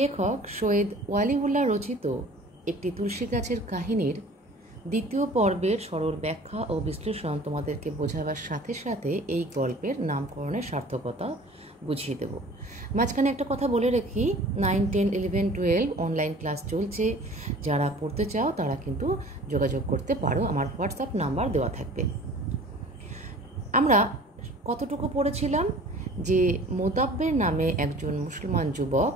লেখক সৈয়দ ওয়ালিউল্লাহ রচিত একটি তুলসী গাছের কাহিনীর দ্বিতীয় পর্বের সরল ব্যাখ্যা ও বিশ্লেষণ তোমাদেরকে বোঝাবার সাথে সাথে এই গল্পের নামকরণের সার্থকতা বুঝিয়ে দেব। মাঝখানে একটা কথা বলে রাখি, 9, 10, 11, 12 অনলাইন ক্লাস চলছে। যারা পড়তে চাও তারা কিন্তু যোগাযোগ করতে পারো, আমার হোয়াটসঅ্যাপ নাম্বার দেওয়া থাকবে। আমরা কতটুকু পড়েছিলাম যে মোদাব্বের নামে একজন মুসলমান যুবক,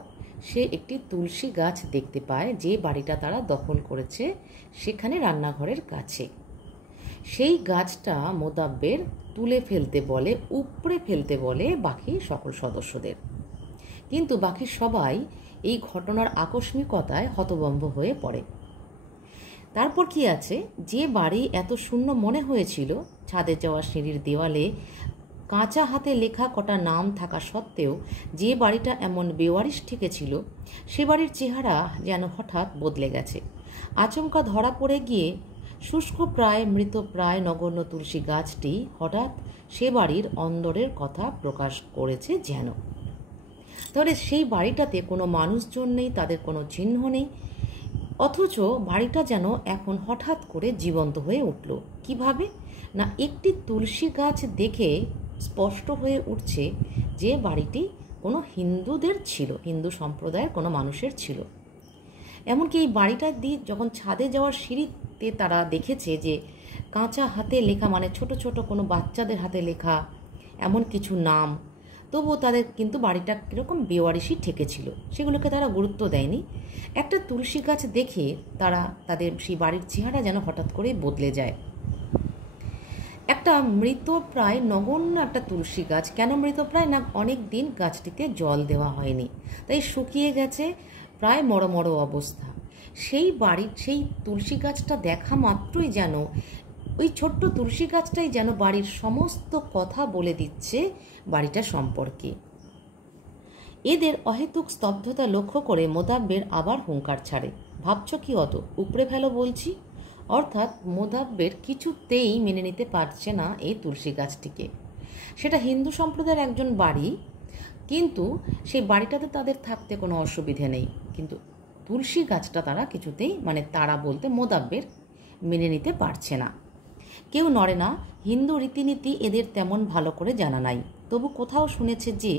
সে একটি তুলসী গাছ দেখতে পায় যে বাড়িটা তারা দখল করেছে সেখানে রান্নাঘরের কাছে। সেই গাছটা মোদাব্বের তুলে ফেলতে বলে, উপড়ে ফেলতে বলে বাকি সকল সদস্যদের। কিন্তু বাকি সবাই এই ঘটনার আকস্মিকতায় হতভম্ব হয়ে পড়ে। তারপর কি আছে, যে বাড়ি এত শূন্য মনে হয়েছিল, ছাদে যাওয়া সিঁড়ির দেওয়ালে কাঁচা হাতে লেখা কটা নাম থাকা সত্ত্বেও যে বাড়িটা এমন বেওয়ারিশ ঠেকেছিল, সে বাড়ির চেহারা যেন হঠাৎ বদলে গেছে। আচমকা ধরা পড়ে গিয়ে শুষ্ক প্রায় মৃতপ্রায় নগণ্য তুলসী গাছটি হঠাৎ সে বাড়ির অন্দরের কথা প্রকাশ করেছে যেন। তাহলে সেই বাড়িটাতে কোনো মানুষজন নেই, তাদের কোনো চিহ্ন নেই, অথচ বাড়িটা যেন এখন হঠাৎ করে জীবন্ত হয়ে উঠল। কিভাবে না, একটি তুলসী গাছ দেখে স্পষ্ট হয়ে উঠছে যে বাড়িটি কোনো হিন্দুদের ছিল, হিন্দু সম্প্রদায়ের কোনো মানুষের ছিল। এমনকি এই বাড়িটা দিয়ে যখন ছাদে যাওয়ার সিঁড়িতে তারা দেখেছে যে কাঁচা হাতে লেখা, মানে ছোট ছোট কোনো বাচ্চাদের হাতে লেখা এমন কিছু নাম, তবুও তাদের কিন্তু বাড়িটা কীরকম বেওয়ারিশই ঠেকেছিল, সেগুলোকে তারা গুরুত্ব দেয়নি। একটা তুলসী গাছ দেখে তাদের সেই বাড়ির চেহারা যেন হঠাৎ করে বদলে যায়। একটা মৃতপ্রায় নগণ্য একটা তুলসী গাছ, কেন মৃতপ্রায় না, অনেক দিন গাছটিতে জল দেওয়া হয়নি, তাই শুকিয়ে গেছে, প্রায় মড়ো মড়ো অবস্থা। সেই তুলসী গাছটা দেখা মাত্রই যেন ওই ছোট্ট তুলসী গাছটাই যেন বাড়ির সমস্ত কথা বলে দিচ্ছে বাড়িটা সম্পর্কে। এদের অহেতুক স্তব্ধতা লক্ষ্য করে মোদাব্বের আবার হুঙ্কার ছাড়ে, ভাবছ কি অত, উপড়ে ফেলো বলছি। অর্থাৎ মোদাব্বের কিছুতেই মেনে নিতে পারছে না এই তুলসী গাছটিকে। সেটা হিন্দু সম্প্রদায়ের একজন বাড়ি, কিন্তু সেই বাড়িটাতে তাদের থাকতে কোনো অসুবিধে নেই, কিন্তু তুলসী গাছটা তারা কিছুতেই, মানে তারা বলতে মোদাব্বের মেনে নিতে পারছে না। কেউ নড়ে না, হিন্দু রীতিনীতি এদের তেমন ভালো করে জানা নাই, তবু কোথাও শুনেছে যে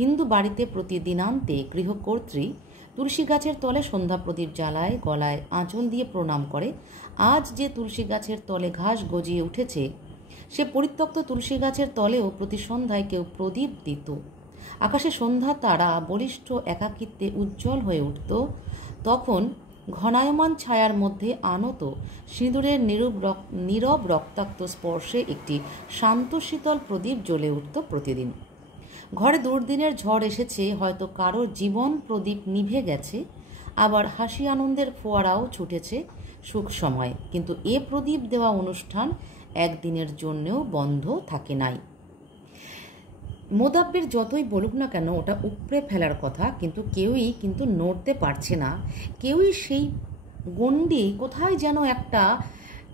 হিন্দু বাড়িতে প্রতিদিনান্তে গৃহকর্ত্রী তুলসী গাছের তলে সন্ধ্যা প্রদীপ জ্বালায়, গলায় আঁচল দিয়ে প্রণাম করে। আজ যে তুলসী গাছের তলে ঘাস গজিয়ে উঠেছে, সে পরিত্যক্ত তুলসী গাছের তলেও প্রতি সন্ধ্যায় কেউ প্রদীপ দিত। আকাশে সন্ধ্যা তারা বলিষ্ঠ একাকিত্বে উজ্জ্বল হয়ে উঠত। তখন ঘনায়মান ছায়ার মধ্যে আনত সিঁদুরের নীরব রক্তাক্ত স্পর্শে একটি শান্ত শীতল প্রদীপ জ্বলে উঠত প্রতিদিন। ঘরে দুর্দিনের ঝড় এসেছে, হয়তো কারোর জীবন প্রদীপ নিভে গেছে, আবার হাসি আনন্দের ফোয়ারাও ছুটেছে সুখ সময়, কিন্তু এ প্রদীপ দেওয়া অনুষ্ঠান একদিনের জন্যেও বন্ধ থাকে নাই। মোদাব্বের যতই বলুক না কেন ওটা উপড়ে ফেলার কথা, কিন্তু কেউই কিন্তু নড়তে পারছে না। কেউই সেই গণ্ডি, কোথায় যেন একটা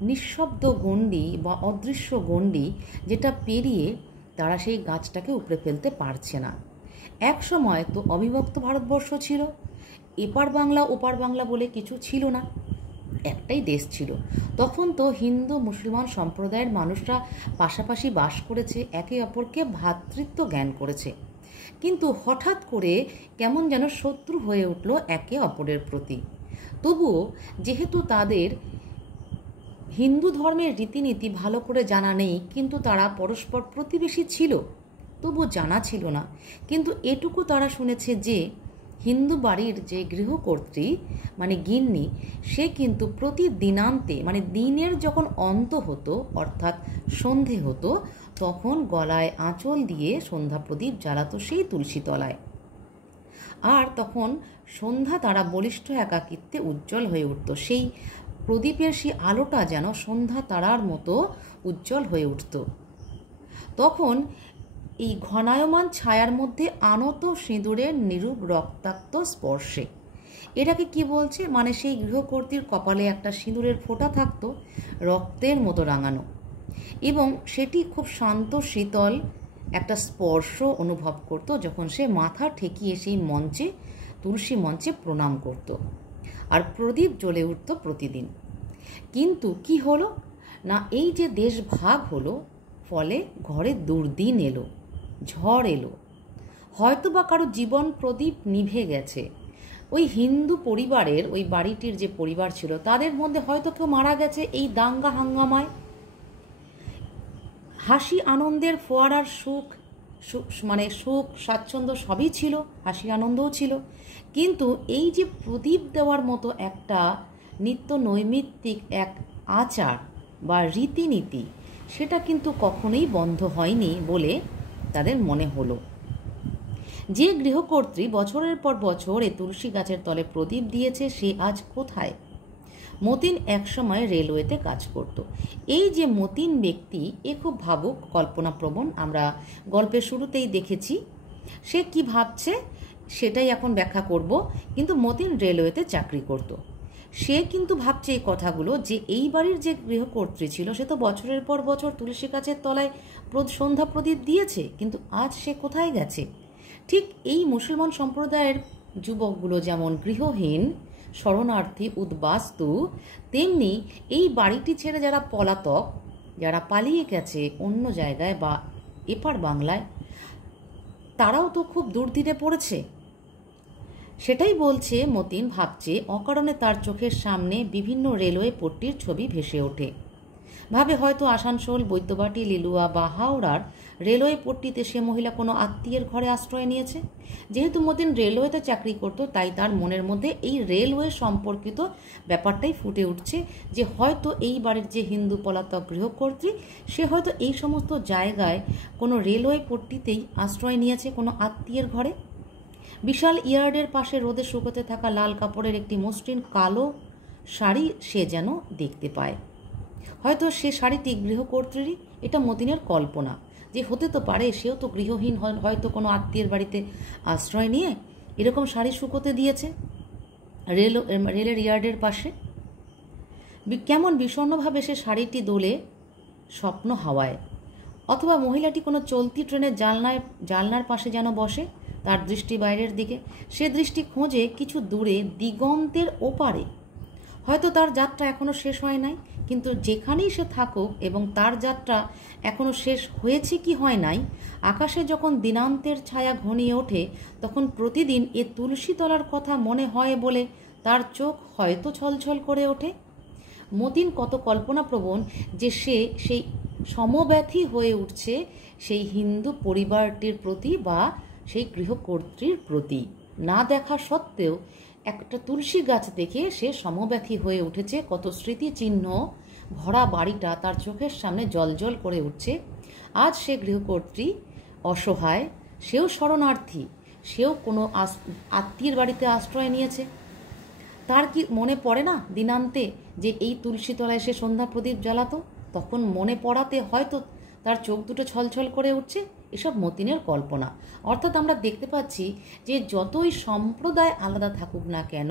নিঃশব্দ গণ্ডি বা অদৃশ্য গণ্ডি, যেটা পেরিয়ে তারা সেই গাছটাকে উপড়ে ফেলতে পারছে না। এক সময় তো অবিভক্ত ভারতবর্ষ ছিল, এপার বাংলা ওপার বাংলা বলে কিছু ছিল না, একটাই দেশ ছিল। তখন তো হিন্দু মুসলমান সম্প্রদায়ের মানুষরা পাশাপাশি বাস করেছে, একে অপরকে ভ্রাতৃত্ব জ্ঞান করেছে, কিন্তু হঠাৎ করে কেমন যেন শত্রু হয়ে উঠল একে অপরের প্রতি। তবুও যেহেতু তাদের হিন্দু ধর্মের রীতিনীতি ভালো করে জানা নেই, কিন্তু তারা পরস্পর প্রতিবেশী ছিল, তবু জানা ছিল না। কিন্তু এটুকু তারা শুনেছে যে হিন্দু বাড়ির যে গৃহকর্ত্রী, মানে গিন্নি, সে কিন্তু প্রতি দিনান্তে, মানে দিনের যখন অন্ত হতো, অর্থাৎ সন্ধে হতো, তখন গলায় আঁচল দিয়ে সন্ধ্যা প্রদীপ জ্বালাতো সেই তুলসী তলায়। আর তখন সন্ধ্যা তারা বলিষ্ঠ একাকিত্বে উজ্জ্বল হয়ে উঠত, সেই প্রদীপের সেই আলোটা যেন সন্ধ্যা তারার মতো উজ্জ্বল হয়ে উঠত। তখন এই ঘনায়মান ছায়ার মধ্যে আনত সিঁদুরের নিরূপ রক্তাক্ত স্পর্শে, এটাকে কি বলছে, মানে সেই গৃহকর্ত্রীর কপালে একটা সিঁদুরের ফোঁটা থাকতো, রক্তের মতো রাঙানো, এবং সেটি খুব শান্ত শীতল একটা স্পর্শ অনুভব করত যখন সে মাথা ঠেকিয়ে সেই মঞ্চে তুলসী মঞ্চে প্রণাম করত আর প্রদীপ জ্বলে উঠত প্রতিদিন। কিন্তু কি হলো না, এই যে দেশ ভাগ হলো, ফলে ঘরে দুর্দিন এলো, ঝড় এলো, হয়তো বা কারো জীবন প্রদীপ নিভে গেছে। ওই হিন্দু পরিবারের, ওই বাড়িটির যে পরিবার ছিল তাদের মধ্যে হয়তো কেউ মারা গেছে এই দাঙ্গা হাঙ্গামায়। হাসি আনন্দের ফোয়ারার সুখ সুখ স্বাচ্ছন্দ্য সবই ছিল, হাসি আনন্দও ছিল। কিন্তু এই যে প্রদীপ দেওয়ার মতো একটা নিত্য নৈমিত্তিক এক আচার বা রীতিনীতি, সেটা কিন্তু কখনোই বন্ধ হয়নি বলে তাদের মনে হলো। যে গৃহকর্ত্রী বছরের পর বছর এ তুলসী গাছের তলে প্রদীপ দিয়েছে, সে আজ কোথায়? মতিন একসময় রেলওয়েতে কাজ করত। এই যে মতিন ব্যক্তি, এ খুব ভাবুক, কল্পনাপ্রবণ। আমরা গল্পের শুরুতেই দেখেছি সে কি ভাবছে, সেটাই এখন ব্যাখ্যা করব। কিন্তু মতিন রেলওয়েতে চাকরি করত। সে কিন্তু ভাবছে এই কথাগুলো যে এই বাড়ির যে গৃহকর্ত্রী ছিল সে তো বছরের পর বছর তুলসী গাছের তলায় সন্ধ্যা প্রদীপ দিয়েছে, কিন্তু আজ সে কোথায় গেছে? ঠিক এই মুসলমান সম্প্রদায়ের যুবকগুলো যেমন গৃহহীন, শরণার্থী, উদ্বাস্তু, তেমনি এই বাড়িটি ছেড়ে যারা পলাতক, যারা পালিয়ে গেছে অন্য জায়গায় বা এপার বাংলায়, তারাও তো খুব দুর্দিনে পড়েছে। সেটাই বলছে মতিন। ভাবছে, অকারণে তার চোখের সামনে বিভিন্ন রেলওয়ে পট্টির ছবি ভেসে ওঠে। ভাবে হয়তো আসানসোল, বৈদ্যবাটি, লিলুয়া বা হাওড়ার রেলওয়ে পট্টিতে সে মহিলা কোনো আত্মীয়ের ঘরে আশ্রয় নিয়েছে। যেহেতু মতিন রেলওয়েতে চাকরি করত, তাই তার মনের মধ্যে এই রেলওয়ে সম্পর্কিত ব্যাপারটাই ফুটে উঠছে যে হয়তো এই বাড়ির যে হিন্দু পলাতক গৃহকর্ত্রী, সে হয়তো এই সমস্ত জায়গায় কোনো রেলওয়ে পট্টিতেই আশ্রয় নিয়েছে কোনো আত্মীয়ের ঘরে। বিশাল ইয়ার্ডের পাশে রোদে শুকোতে থাকা লাল কাপড়ের একটি মসৃণ কালো শাড়ি সে যেন দেখতে পায়। হয়তো সে শাড়িটি গৃহকর্ত্রীরই। এটা মতিনের কল্পনা যে হতে তো পারে সেও তো গৃহহীন, হয়তো কোনো আত্মীয়ের বাড়িতে আশ্রয় নিয়ে এরকম শাড়ি শুকোতে দিয়েছে রেলের ইয়ার্ডের পাশে। কেমন বিষণ্ণভাবে সে শাড়িটি দোলে স্বপ্ন হাওয়ায়। অথবা মহিলাটি কোনো চলতি ট্রেনের জানলার পাশে যেন বসে, তার দৃষ্টি বাইরের দিকে। সে দৃষ্টি খোঁজে কিছু দূরে দিগন্তের ওপারে। হয়তো তার যাত্রা এখনও শেষ হয় নাই, কিন্তু যেখানেই সে থাকুক এবং তার যাত্রা এখনও শেষ হয়েছে কি হয় নাই, আকাশে যখন দিনান্তের ছায়া ঘনিয়ে ওঠে তখন প্রতিদিন এ তুলসী তলার কথা মনে হয় বলে তার চোখ হয়তো ছলছল করে ওঠে। মতিন কত কল্পনাপ্রবণ যে সে সেই সমব্যথী হয়ে উঠছে সেই হিন্দু পরিবারটির প্রতি বা সেই গৃহকর্ত্রীর প্রতি। না দেখা সত্ত্বেও একটা তুলসী গাছ দেখে সে সমব্যথী হয়ে উঠেছে। কত স্মৃতিচিহ্ন ভরা বাড়িটা তার চোখের সামনে জলজল করে উঠছে। আজ সে গৃহকর্ত্রী অসহায়, সেও শরণার্থী, সেও কোনো আত্মীয়ের বাড়িতে আশ্রয় নিয়েছে। তার কি মনে পড়ে না দিনান্তে যে এই তুলসী তলায় সে সন্ধ্যা প্রদীপ জ্বালাতো? তখন মনে পড়াতে হয়তো তার চোখ দুটো ছলছল করে উঠছে। এসব মতিনের কল্পনা। অর্থাৎ আমরা দেখতে পাচ্ছি যে যতই সম্প্রদায় আলাদা থাকুক না কেন,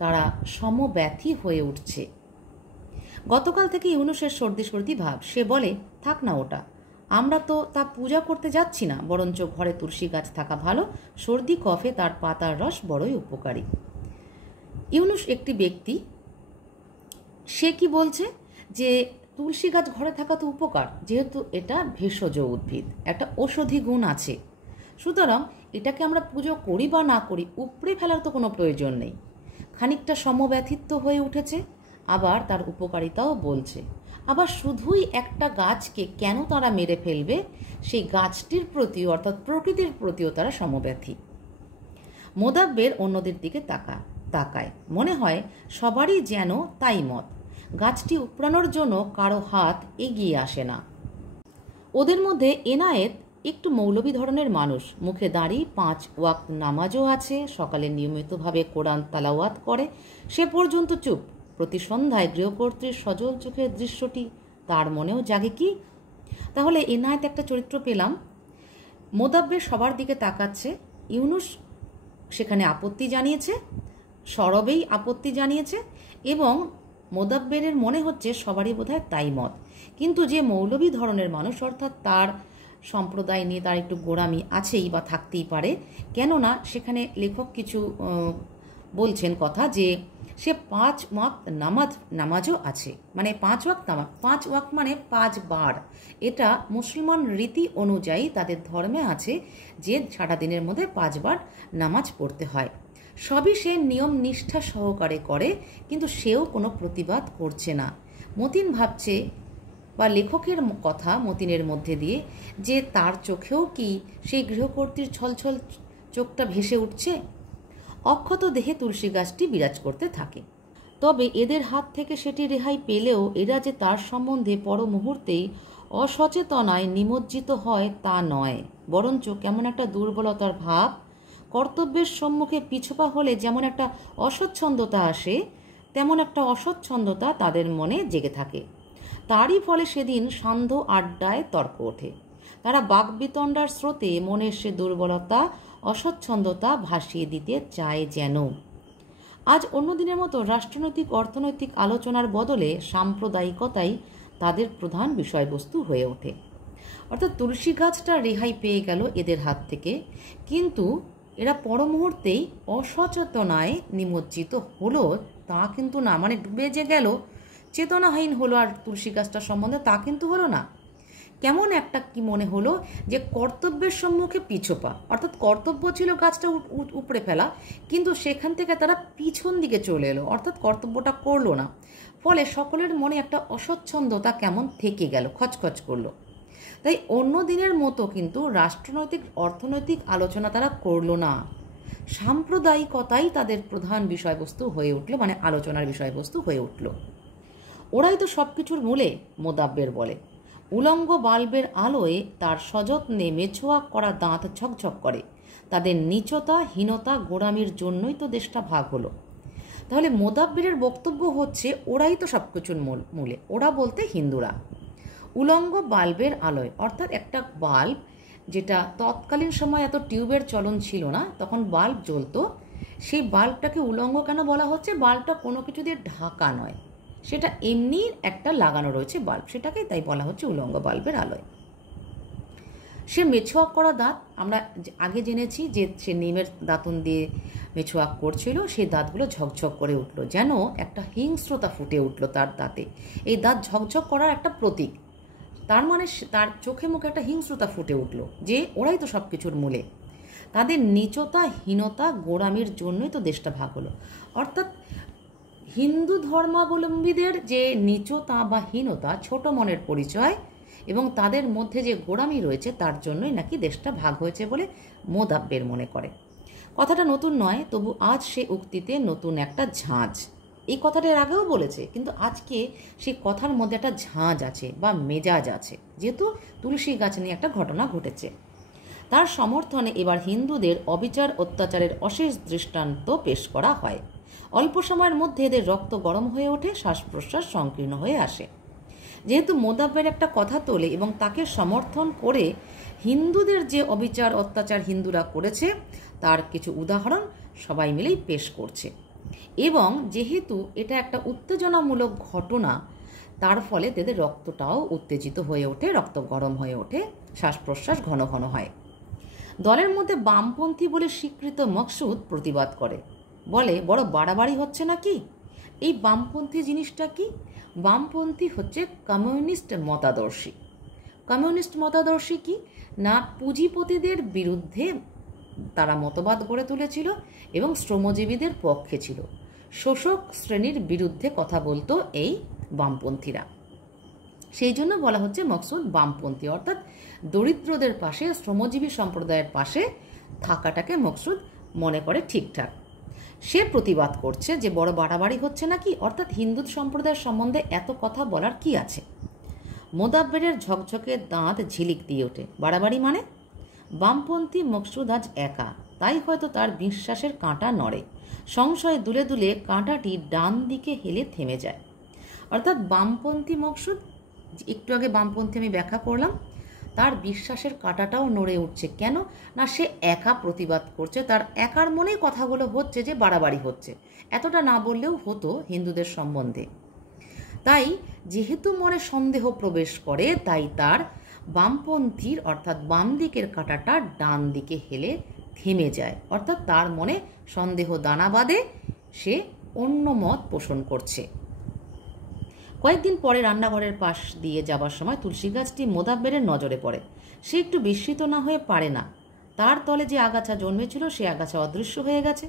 তারা সমব্যথী হয়ে উঠছে। গতকাল থেকে ইউনুসের সর্দি ভাব। সে বলে, থাক না ওটা, আমরা তো তা পূজা করতে যাচ্ছি না, বরঞ্চ ঘরে তুলসী গাছ থাকা ভালো। সর্দি কফে তার পাতার রস বড়ই উপকারী। ইউনুস একটি ব্যক্তি, সে কি বলছে যে তুলসী গাছ ঘরে থাকা তো উপকার, যেহেতু এটা ভেষজ উদ্ভিদ, একটা ঔষধি গুণ আছে, সুতরাং এটাকে আমরা পুজো করি বা না করি উপড়ে ফেলার তো কোনো প্রয়োজন নেই। খানিকটা সমব্যথিত্ব হয়ে উঠেছে, আবার তার উপকারিতাও বলছে। আবার শুধুই একটা গাছকে কেন তারা মেরে ফেলবে, সেই গাছটির প্রতিও অর্থাৎ প্রকৃতির প্রতিও তারা সমব্যথী। মোদাব্বের অন্যদের দিকে তাকায়। মনে হয় সবারই যেন তাই মত। গাছটি উপড়ানোর জন্য কারো হাত এগিয়ে আসে না। ওদের মধ্যে এনায়েত একটু মৌলবী ধরনের মানুষ। মুখে দাড়ি, 5 ওয়াক্ত নামাজও আছে, সকালে নিয়মিতভাবে কোরআন তালাওয়াত করে। সে পর্যন্ত চুপ। প্রতি সন্ধ্যায় গৃহকর্ত্রীর সজল চোখের দৃশ্যটি তার মনেও জাগে কি? তাহলে এনায়েত একটা চরিত্র পেলাম। মোদাব্বের সবার দিকে তাকাচ্ছে। ইউনুস সেখানে আপত্তি জানিয়েছে, সরবেই আপত্তি জানিয়েছে, এবং মোদাব্বেরের মনে হচ্ছে সবারই বোধহয় তাই মত। কিন্তু যে মৌলবী ধরনের মানুষ, অর্থাৎ তার সম্প্রদায় নিয়ে তার একটু গোঁড়ামি আছেই বা থাকতেই পারে। কেননা সেখানে লেখক কিছু বলছেন কথা যে সে 5 ওয়াক্ত নামাজও আছে, মানে 5 ওয়াক্ত নামাজ, 5 ওয়াক্ত মানে 5 বার। এটা মুসলমান রীতি অনুযায়ী তাদের ধর্মে আছে যে সারা দিনের মধ্যে 5 বার নামাজ পড়তে হয়। সবই সে নিয়ম নিষ্ঠা সহকারে করে, কিন্তু সেও কোনো প্রতিবাদ করছে না। মতিন ভাবছে বা লেখকের কথা মতিনের মধ্যে দিয়ে যে তার চোখেও কি সেই গৃহকর্ত্রীর ছলছল চোখটা ভেসে উঠছে। অক্ষত দেহে তুলসী গাছটি বিরাজ করতে থাকে। তবে এদের হাত থেকে সেটি রেহাই পেলেও এরা যে তার সম্বন্ধে পর মুহূর্তেই অসচেতনায় নিমজ্জিত হয় তা নয়, বরঞ্চ কেমন একটা দুর্বলতার ভাব, কর্তব্যের সম্মুখে পিছপা হলে যেমন একটা অস্বচ্ছন্দতা আসে, তেমন একটা অস্বচ্ছন্দতা তাদের মনে জেগে থাকে। তারই ফলে সেদিন সান্ধ্য আড্ডায় তর্ক ওঠে। তারা বাকবিতণ্ডার স্রোতে মনের সে দুর্বলতা, অস্বচ্ছন্দতা ভাসিয়ে দিতে চায় যেন। আজ অন্য দিনের মতো রাষ্ট্রনৈতিক অর্থনৈতিক আলোচনার বদলে সাম্প্রদায়িকতাই তাদের প্রধান বিষয়বস্তু হয়ে ওঠে। অর্থাৎ তুলসী গাছটা রেহাই পেয়ে গেল এদের হাত থেকে, কিন্তু এরা পর মুহূর্তেই অসচেতনায় নিমজ্জিত হলো তা কিন্তু না, মানে ডুবে যে গেল, চেতনাহীন হলো আর তুলসী গাছটার সম্বন্ধে তা কিন্তু হলো না। কেমন একটা কি মনে হলো যে কর্তব্যের সম্মুখে পিছপা, অর্থাৎ কর্তব্য ছিল গাছটা উপড়ে ফেলা, কিন্তু সেখান থেকে তারা পিছন দিকে চলে এলো, অর্থাৎ কর্তব্যটা করলো না। ফলে সকলের মনে একটা অস্বচ্ছন্দতা কেমন থেকে গেল, খচখচ করলো। তাই অন্য দিনের মতো কিন্তু রাষ্ট্রনৈতিক অর্থনৈতিক আলোচনা তারা করলো না, সাম্প্রদায়িকতাই তাদের প্রধান বিষয়বস্তু হয়ে উঠল, মানে আলোচনার বিষয়বস্তু হয়ে উঠল। ওরাই তো সব কিছুর মূলে, মোদাব্বের বলে। উলঙ্গ বাল্বের আলোয় তার সযত্নে মেছোয়া করা দাঁত ঝকঝক করে। তাদের নীচতা, হীনতা, গোঁড়ামির জন্যই তো দেশটা ভাগ হলো। তাহলে মোদাব্বেরের বক্তব্য হচ্ছে ওরাই তো সব কিছুর মূলে, ওরা বলতে হিন্দুরা। উলঙ্গ বাল্বের আলোয়, অর্থাৎ একটা বাল্ব, যেটা তৎকালীন সময় এত টিউবের চলন ছিল না, তখন বাল্ব জ্বলতো, সেই বাল্বটাকে উলঙ্গ কেন বলা হচ্ছে? বাল্বটা কোনো কিছু দিয়ে ঢাকা নয়, সেটা এমনি একটা লাগানো রয়েছে বাল্ব, সেটাকে তাই বলা হচ্ছে উলঙ্গ বাল্বের আলোয়। সে মেছোয়াক করা দাঁত, আমরা আগে জেনেছি যে সে নিমের দাঁতন দিয়ে মেছোয়াক করছিল, সেই দাঁতগুলো ঝকঝক করে উঠল, যেন একটা হিংস্রতা ফুটে উঠল তার দাঁতে। এই দাঁত ঝকঝক করার একটা প্রতীক, তার মানে তার চোখে মুখে একটা হিংস্রতা ফুটে উঠল যে ওরাই তো সব কিছুর মূলে। তাদের নীচতা, হীনতা, গোঁড়ামির জন্যই তো দেশটা ভাগ হলো। অর্থাৎ হিন্দু ধর্মাবলম্বীদের যে নীচতা বা হীনতা, ছোট মনের পরিচয়, এবং তাদের মধ্যে যে গোঁড়ামি রয়েছে, তার জন্যই নাকি দেশটা ভাগ হয়েছে বলে মোদাব্বের মনে করে। কথাটা নতুন নয়, তবু আজ সে উক্তিতে নতুন একটা ঝাঁজ। এই কথাটা এর আগেও বলেছে, কিন্তু আজকে সেই কথার মধ্যে একটা ঝাঁজ আছে বা মেজাজ আছে, যেহেতু তুলসী গাছ নিয়ে একটা ঘটনা ঘটেছে। তার সমর্থনে এবার হিন্দুদের অবিচার অত্যাচারের অশেষ দৃষ্টান্ত পেশ করা হয়। অল্প সময়ের মধ্যে এদের রক্ত গরম হয়ে ওঠে, শ্বাস প্রশ্বাস সংকীর্ণ হয়ে আসে। যেহেতু মোদাব্বের একটা কথা তোলে এবং তাকে সমর্থন করে হিন্দুদের যে অবিচার অত্যাচার হিন্দুরা করেছে তার কিছু উদাহরণ সবাই মিলেই পেশ করছে, এবং যেহেতু এটা একটা উত্তেজনামূলক ঘটনা, তার ফলে তাদের রক্তটাও উত্তেজিত হয়ে ওঠে, রক্ত গরম হয়ে ওঠে, শ্বাস প্রশ্বাস ঘন ঘন হয়। দলের মধ্যে বামপন্থী বলে স্বীকৃত মকসুদ প্রতিবাদ করে, বলে বড় বাড়াবাড়ি হচ্ছে নাকি। এই বামপন্থী জিনিসটা কি? বামপন্থী হচ্ছে কমিউনিস্ট মতাদর্শী। কমিউনিস্ট মতাদর্শী কি না, পুঁজিপতিদের বিরুদ্ধে তারা মতবাদ গড়ে তুলেছিল এবং শ্রমজীবীদের পক্ষে ছিল। শোষক শ্রেণীর বিরুদ্ধে কথা বলতো এই বামপন্থীরা, সেই জন্য বলা হচ্ছে মকসুদ বামপন্থী, অর্থাৎ দরিদ্রদের পাশে, শ্রমজীবী সম্প্রদায়ের পাশে থাকাটাকে মকসুদ মনে করে ঠিকঠাক। সে প্রতিবাদ করছে যে বড় বাড়াবাড়ি হচ্ছে নাকি, অর্থাৎ হিন্দু সম্প্রদায়ের সম্বন্ধে এত কথা বলার কি আছে। মোদাব্বেরের ঝকঝকে দাঁত ঝিলিক দিয়ে ওঠে। বাড়াবাড়ি মানে? বামপন্থী মকসুদ আজ একা, তাই হয়তো তার বিশ্বাসের কাঁটা নড়ে, সংশয়ে দুলে দুলে কাঁটাটি ডান দিকে হেলে থেমে যায়। অর্থাৎ বামপন্থী মকসুদ, একটু আগে বামপন্থী আমি ব্যাখ্যা করলাম, তার বিশ্বাসের কাঁটাটাও নড়ে উঠছে। কেন না, সে একা প্রতিবাদ করছে, তার একার মনেই কথাগুলো হচ্ছে যে বাড়াবাড়ি হচ্ছে, এতটা না বললেও হতো হিন্দুদের সম্বন্ধে। তাই যেহেতু মনে সন্দেহ প্রবেশ করে, তাই তার বামপন্থীর অর্থাৎ বাম দিকের কাঁটাটা ডান দিকে হেলে থেমে যায়, অর্থাৎ তার মনে সন্দেহ দানা বাঁধে, সে অন্য মত পোষণ করছে। কয়েকদিন পরে রান্নাঘরের পাশ দিয়ে যাবার সময় তুলসী গাছটি মোদাব্বেরের নজরে পড়ে। সে একটু বিস্মিত না হয়ে পারে না। তার তলে যে আগাছা জন্মেছিল সে আগাছা অদৃশ্য হয়ে গেছে।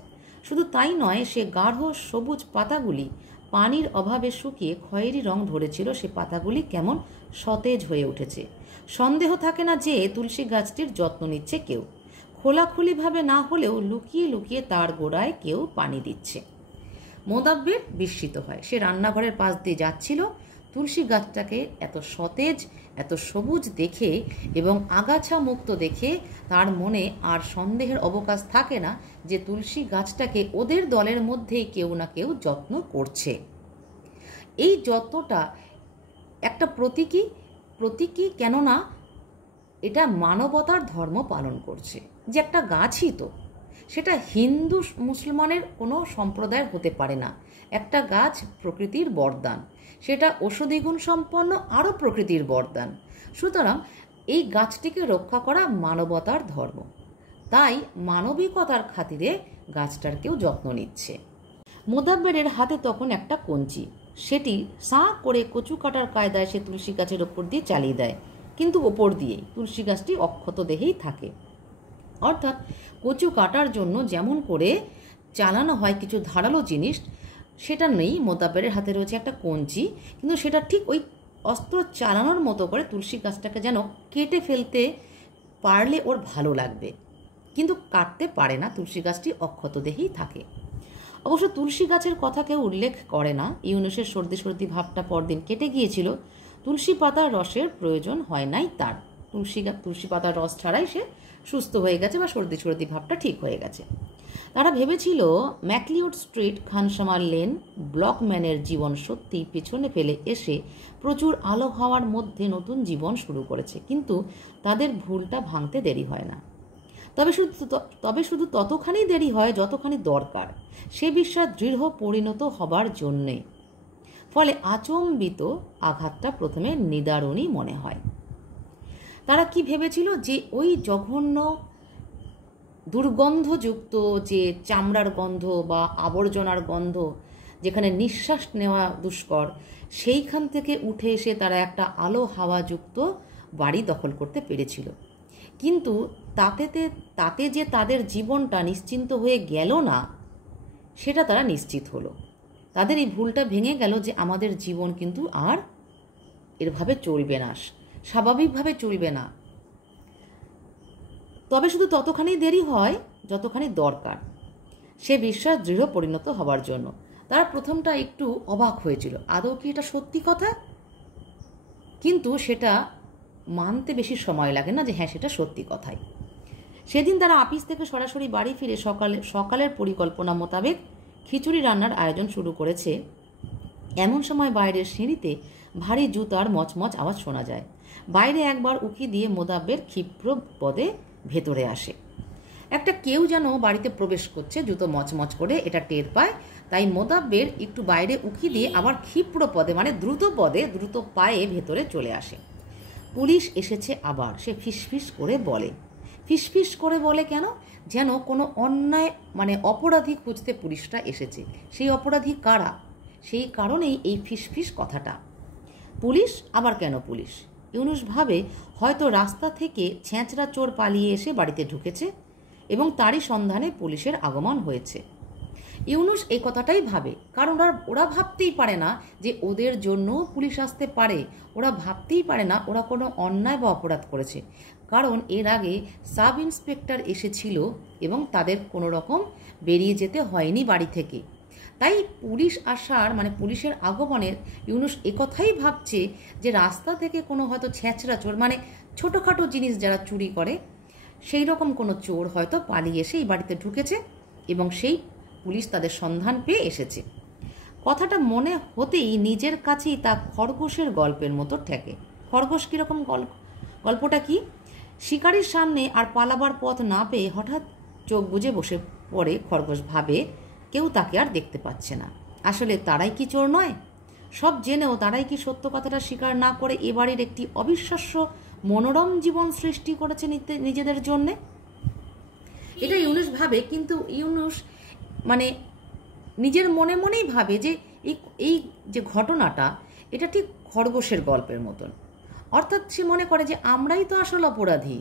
শুধু তাই নয়, সে গাঢ় সবুজ পাতাগুলি পানির অভাবে শুকিয়ে খয়েরি রং ধরেছিল, সে পাতাগুলি কেমন সতেজ হয়ে উঠেছে। সন্দেহ থাকে না যে তুলসী গাছটির যত্ন নিচ্ছে কেউ, খোলাখুলিভাবে না হলেও লুকিয়ে লুকিয়ে তার গোড়ায় কেউ পানি দিচ্ছে। মোদাব্বের বিস্মিত হয়। সে রান্নাঘরের পাশ দিয়ে যাচ্ছিল। তুলসী গাছটাকে এত সতেজ, এত সবুজ দেখে এবং আগাছা মুক্ত দেখে তার মনে আর সন্দেহের অবকাশ থাকে না যে তুলসী গাছটাকে ওদের দলের মধ্যেই কেউ না কেউ যত্ন করছে। এই যত্নটা একটা প্রতীকী, কেননা এটা মানবতার ধর্ম পালন করছে। যে একটা গাছই তো, সেটা হিন্দু মুসলমানের কোনো সম্প্রদায়ের হতে পারে না। একটা গাছ প্রকৃতির বরদান, সেটা ঔষধি গুণ সম্পন্ন আরও প্রকৃতির বরদান। সুতরাং এই গাছটিকে রক্ষা করা মানবতার ধর্ম, তাই মানবিকতার খাতিরে গাছটার কেউ যত্ন নিচ্ছে। মোদাব্বেরের হাতে তখন একটা কঞ্চি, সেটি সাঁ করে কচু কাটার কায়দায় সে তুলসী গাছের ওপর দিয়ে চালিয়ে দেয়, কিন্তু ওপর দিয়েই তুলসী গাছটি অক্ষত দেহেই থাকে। অর্থাৎ কচু কাটার জন্য যেমন করে চালানো হয় কিছু ধারালো জিনিস, সেটা নেই। মোদাব্বেরের হাতে রয়েছে একটা কঞ্চি, কিন্তু সেটা ঠিক ওই অস্ত্র চালানোর মতো করে তুলসী গাছটাকে যেন কেটে ফেলতে পারলে ওর ভালো লাগবে, কিন্তু কাটতে পারে না। তুলসী গাছটি অক্ষত দেহেই থাকে। অবশ্য তুলসী গাছের কথা কেউ উল্লেখ করে না। ইউনুসের সর্দি সর্দি ভাবটা পরদিন কেটে গিয়েছিল। তুলসী পাতার রসের প্রয়োজন হয় নাই তার। তুলসী পাতার রস ছাড়াই সে সুস্থ হয়ে গেছে বা সর্দি সর্দি ভাবটা ঠিক হয়ে গেছে। তারা ভেবেছিল ম্যাকলিওড স্ট্রিট, খানসামার লেন, ব্লকম্যানের জীবন সত্যি পেছনে ফেলে এসে প্রচুর আলো হাওয়ার মধ্যে নতুন জীবন শুরু করেছে, কিন্তু তাদের ভুলটা ভাঙতে দেরি হয় না। তবে শুধু ততখানি দেরি হয় যতখানি দরকার, সে বিশ্বাস দৃঢ় পরিণত হবার জন্যে। ফলে আচম্বিত আঘাতটা প্রথমে নিদারুণই মনে হয়। তারা কি ভেবেছিল যে ওই জঘন্য দুর্গন্ধযুক্ত যে চামড়ার গন্ধ বা আবর্জনার গন্ধ, যেখানে নিঃশ্বাস নেওয়া দুষ্কর, সেইখান থেকে উঠে এসে তারা একটা আলো হাওয়াযুক্ত বাড়ি দখল করতে পেরেছিল। কিন্তু তাতে যে তাদের জীবনটা নিশ্চিন্ত হয়ে গেল না, সেটা তারা নিশ্চিত হলো। তাদের এই ভুলটা ভেঙে গেল যে আমাদের জীবন কিন্তু আর এরভাবে চলবে না, স্বাভাবিকভাবে চলবে না। তবে শুধু ততখানি দেরি হয় যতখানি দরকার, সে বিশ্বাস দৃঢ় পরিণত হবার জন্য। তারা প্রথমটা একটু অবাক হয়েছিল, আদৌ কি এটা সত্যি কথা? কিন্তু সেটা মানতে বেশি সময় লাগে না যে হ্যাঁ, সেটা সত্যি কথাই। সেদিন তারা অফিস থেকে সরাসরি বাড়ি ফিরে সকালের পরিকল্পনা মোতাবেক খিচুড়ি রান্নার আয়োজন শুরু করেছে। এমন সময় বাইরের সিঁড়িতে ভারী জুতার মচমচ আওয়াজ শোনা যায়। বাইরে একবার উকি দিয়ে মোদাব্বের ক্ষিপ্র পদে ভেতরে আসে। একটা কেউ যেন বাড়িতে প্রবেশ করছে, জুতো মচমচ করে, এটা টের পায়। তাই মোদাব্বের একটু বাইরে উকি দিয়ে আবার ক্ষিপ্র পদে, মানে দ্রুত পায়ে ভেতরে চলে আসে। পুলিশ এসেছে আবার, সে ফিসফিস করে বলে। ফিসফিস করে বলে কেন? যেন কোনো অন্যায়, মানে অপরাধী খুঁজতে পুলিশরা এসেছে। সেই অপরাধী কারা, সেই কারণেই এই ফিসফিস কথাটা। পুলিশ আবার কেন পুলিশ? ইউনুস ভাবে হয়তো রাস্তা থেকে ছেঁচড়া চোর পালিয়ে এসে বাড়িতে ঢুকেছে এবং তারই সন্ধানে পুলিশের আগমন হয়েছে। ইউনুস এই কথাটাই ভাবে, কারণ ওরা ভাবতেই পারে না যে ওদের জন্য পুলিশ আসতে পারে। ওরা ভাবতেই পারে না ওরা কোনো অন্যায় বা অপরাধ করেছে, কারণ এর আগে সাব ইন্সপেক্টর এসেছিল এবং তাদের কোনো রকম বেরিয়ে যেতে হয়নি বাড়ি থেকে। তাই পুলিশ আসার, মানে পুলিশের আগমনের, ইউনুস একথাই ভাবছে যে রাস্তা থেকে কোনো হয়তো ছেঁচড়া চোর, মানে ছোটোখাটো জিনিস যারা চুরি করে, সেই রকম কোনো চোর হয়তো পালিয়ে এসে এই বাড়িতে ঢুকেছে এবং সেই পুলিশ তাদের সন্ধান পেয়ে এসেছে। কথাটা মনে হতেই নিজের কাছেই তা খরগোশের গল্পের মতো ঠেকে। খরগোশ কীরকম গল্পটা কি? শিকারির সামনে আর পালাবার পথ না পেয়ে হঠাৎ চোখ বুজে বসে পড়ে খরগোশ। ভাবে কেউ তাকে আর দেখতে পাচ্ছে না। আসলে তারাই কি চোর নয়? সব জেনেও তারাই কি সত্য কথাটা স্বীকার না করে এ বাড়ির একটি অবিশ্বাস্য মনোরম জীবন সৃষ্টি করেছে নিজেদের জন্যে। এটা ইউনুস ভাবে, কিন্তু ইউনুস মানে নিজের মনে মনেই ভাবে যে এই যে ঘটনাটা এটা ঠিক খরগোশের গল্পের মতন। অর্থাৎ সে মনে করে যে আমরাই তো আসল অপরাধী,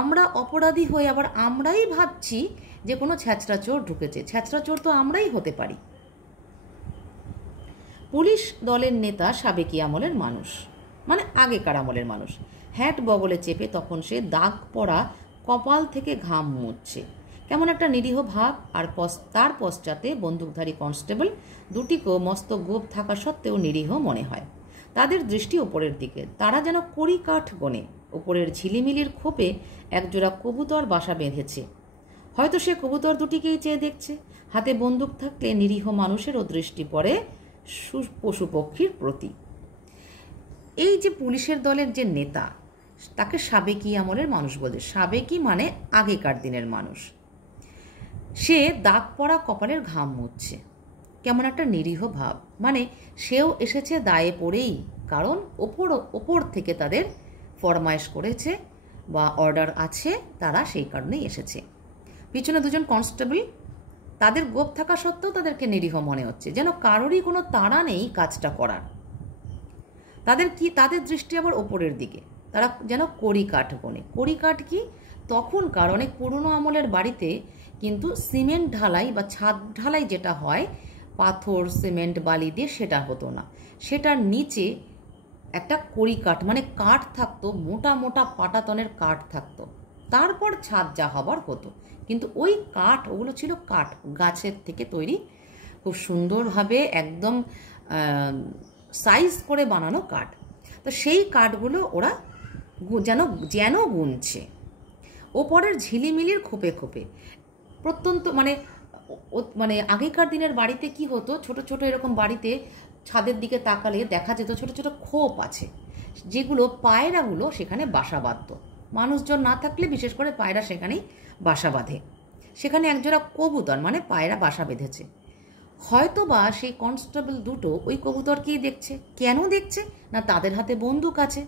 আমরা অপরাধী হয়ে আবার আমরাই ভাবছি যে কোনো ছ্যাঁচড়া চোর ঢুকেছে। ছ্যাঁচড়া চোর তো আমরাই হতে পারি। পুলিশ দলের নেতা সাবেকি আমলের মানুষ, মানে আগেকার আমলের মানুষ। হ্যাট বগলে চেপে তখন সে দাগ পড়া কপাল থেকে ঘাম মুছছে, কেমন একটা নিরীহ ভাব। আর তার পশ্চাতে বন্দুকধারী কনস্টেবল দুটিকেও মস্ত গোপ থাকা সত্ত্বেও নিরীহ মনে হয়। তাদের দৃষ্টি ওপরের দিকে, তারা যেন কড়ি কাঠ গোনে। ওপরের ঝিলিমিলির খোপে একজোড়া কবুতর বাসা বেঁধেছে, হয়তো সে কবুতর দুটিকেই চেয়ে দেখছে। হাতে বন্দুক থাকলে নিরীহ মানুষেরও দৃষ্টি পড়ে পশু পক্ষীর প্রতি। এই যে পুলিশের দলের যে নেতা, তাকে সাবেকি আমলের মানুষ বলে। সাবেকি মানে আগেকার দিনের মানুষ। সে দাগ পড়া কপালের ঘাম মুছছে, কেমন একটা নিরীহ ভাব। মানে সেও এসেছে দায়ে পড়েই, কারণ ওপর থেকে তাদের ফরমায়েশ করেছে বা অর্ডার আছে, তারা সেই কারণেই এসেছে। পিছনে দুজন কনস্টেবল, তাদের গোপ থাকা সত্ত্বেও তাদেরকে নিরীহ মনে হচ্ছে, যেন কারোরই কোনো তাড়া নেই কাজটা করার। তাদের দৃষ্টি আবার ওপরের দিকে, তারা যেন কড়ি কাঠ গোনে। কড়ি কাঠ কি? তখনকার অনেক পুরনো আমলের বাড়িতে কিন্তু সিমেন্ট ঢালাই বা ছাদ ঢালাই যেটা হয় পাথর সিমেন্ট বালি দিয়ে, সেটা হতো না। সেটার নিচে একটা কড়ি কাঠ মানে কাঠ থাকতো, মোটা মোটা পাটাতনের কাঠ থাকতো, তারপর ছাদ যা হবার হতো। কিন্তু ওই কাঠ, ওগুলো ছিল কাঠ, গাছের থেকে তৈরি, খুব সুন্দরভাবে একদম সাইজ করে বানানো কাঠ। তো সেই কাঠগুলো ওরা যেন গুনছে ওপরের ঝিলিমিলির খোপে খোপে। প্রত্যন্ত মানে আগেকার দিনের বাড়িতে কি হতো, ছোট ছোট এরকম বাড়িতে ছাদের দিকে তাকালে দেখা যেত ছোট ছোট খোপ আছে, যেগুলো পায়রাগুলো সেখানে বাসা বাঁধত। মানুষজন না থাকলে বিশেষ করে পায়রা সেখানেই বাসা বাঁধে। সেখানে একজোড়া কবুতর মানে পায়রা বাসা বেঁধেছে। হয়তো বা সেই কনস্টেবল দুটো ওই কবুতরকেই দেখছে। কেন দেখছে না? তাদের হাতে বন্দুক আছে।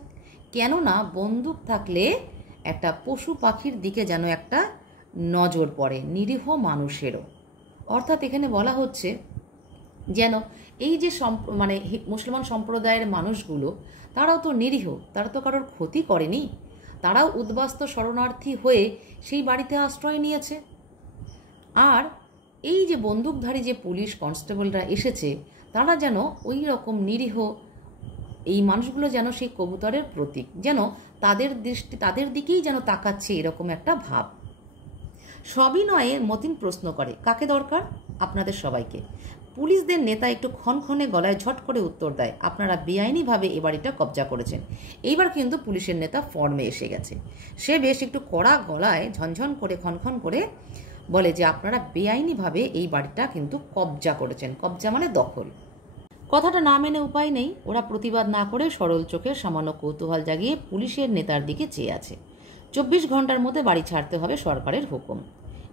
কেননা বন্দুক থাকলে একটা পশু পাখির দিকে যেন একটা নজর পড়ে, নিরীহ মানুষেরও। অর্থাৎ এখানে বলা হচ্ছে যেন এই যে মুসলমান সম্প্রদায়ের মানুষগুলো, তারাও তো নিরীহ, তারা তো কারোর ক্ষতি করেনি, তারাও উদ্বাস্ত শরণার্থী হয়ে সেই বাড়িতে আশ্রয় নিয়েছে। আর এই যে বন্দুকধারী যে পুলিশ কনস্টেবলরা এসেছে, তারা যেন ওই রকম নিরীহ, এই মানুষগুলো যেন সেই কবুতরের প্রতীক, যেন তাদের দিকেই যেন তাকাচ্ছে, এরকম একটা ভাব। সবিনয়ে মতিন প্রশ্ন করে, কাকে দরকার? আপনাদের সবাইকে। পুলিশদের নেতা একটু ক্ষণক্ষণে গলায় ঝট করে উত্তর দেয়, আপনারা বেআইনিভাবে এ বাড়িটা কবজা করেছেন। এইবার কিন্তু পুলিশের নেতা ফর্মে এসে গেছে। সে বেশ একটু কড়া গলায় ঝনঝন করে ক্ষণক্ষণ করে বলে যে আপনারা বেআইনিভাবে এই বাড়িটা কিন্তু কবজা করেছেন। কবজা মানে দখল। কথাটা না মেনে উপায় নেই, ওরা প্রতিবাদ না করে সরল চোখে সামান্য কৌতূহল জাগিয়ে পুলিশের নেতার দিকে চেয়ে আছে। 24 ঘন্টার মধ্যে বাড়ি ছাড়তে হবে, সরকারের হুকুম।